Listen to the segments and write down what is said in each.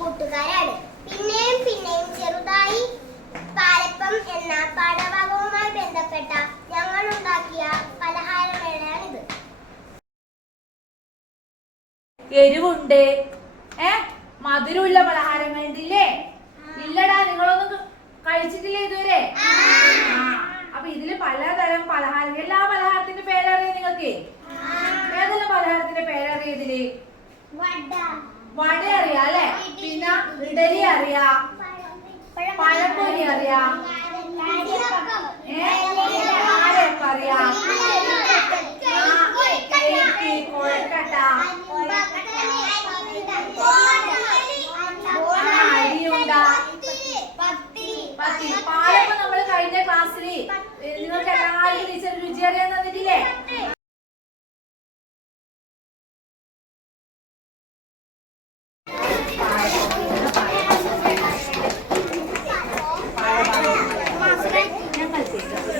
കൂട്ടുകാരാണ്. പിന്നെയും പിന്നെയും ചെറുതായി പാലപ്പം എന്ന പാഠഭാഗവുമായി ബന്ധപ്പെട്ട ഞങ്ങൾ ഉണ്ടാക്കിയ പലഹാരമേളയാണിത്. എരിവുണ്ട്, മധുരമുള്ള പലഹാരങ്ങൾ ഉണ്ടില്ലേ? ഇല്ലടാ, നിങ്ങളൊന്നും കഴിച്ചിട്ടില്ലേ ഇതുവരെ? അപ്പൊ ഇതില് പലതരം പലഹാരം, എല്ലാ പലഹാരത്തിന്റെ പേരറിയാം നിങ്ങൾക്ക്? ഏതെല്ലാം പലഹാരത്തിന്റെ പേരറിയാം ഇതില്? വട അറിയാം അല്ലെ? പിന്നെ ഇഡലി അറിയാം, പഴംപൊരി അറിയാം, പാലപ്പം അറിയാം, കൊഴക്കട്ട, അരിയുണ്ട, പത്തി. പാലപ്പം നമ്മൾ കഴിഞ്ഞ ക്ലാസ്സിൽ നിങ്ങൾക്ക് എല്ലാവർക്കും ടീച്ചർ രുചി അറിയാൻ തന്നിട്ടില്ലേ?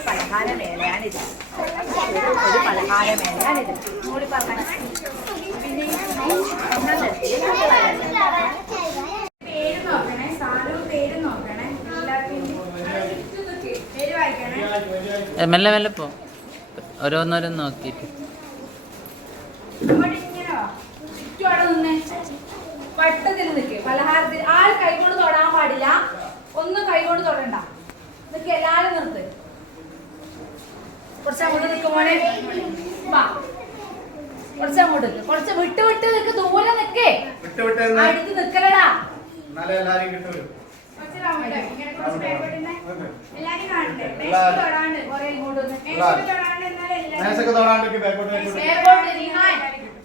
പലഹാരമേളയാണിത്. കൂടി പറഞ്ഞ പേര് നോക്കണേ, സാധനവും പേര് നോക്കണേ. പേര് വായിക്കണേ. മെല്ലെ മെല്ലെ പോ, ഓരോന്നോരോന്ന് നോക്കിയിട്ട്. ചുറ്റുപാടെ നിന്ന് വട്ടത്തിൽ നിൽക്ക്. പലഹാരത്തിൽ ആൾ കൈകൊണ്ട് തൊടാൻ പാടില്ല, ഒന്നും കൈകൊണ്ട് തൊടണ്ട. നിൽക്ക്, എല്ലാരും നിർത്ത്. കുറച്ചങ്ങോട്ട് നിൽക്കുമ്പോഴേ കുറച്ചങ്ങോട്ട് നിൽക്ക്, കുറച്ച് വിട്ട് വിട്ട് നിൽക്ക്, ദൂരെ നിൽക്കേ, അടുത്ത് നിൽക്കലടാ.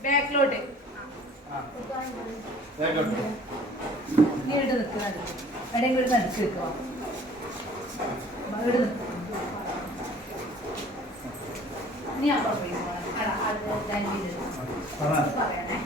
ബാക്കിലോട്ട് നീട്ട് നിൽക്കുന്നത് എവിടെയും കൂടി നടുക്ക് നിൽക്കുക. ഇവിടെ നിൽക്കുക. നീ അപ്പുറം പോയി പറയണേ.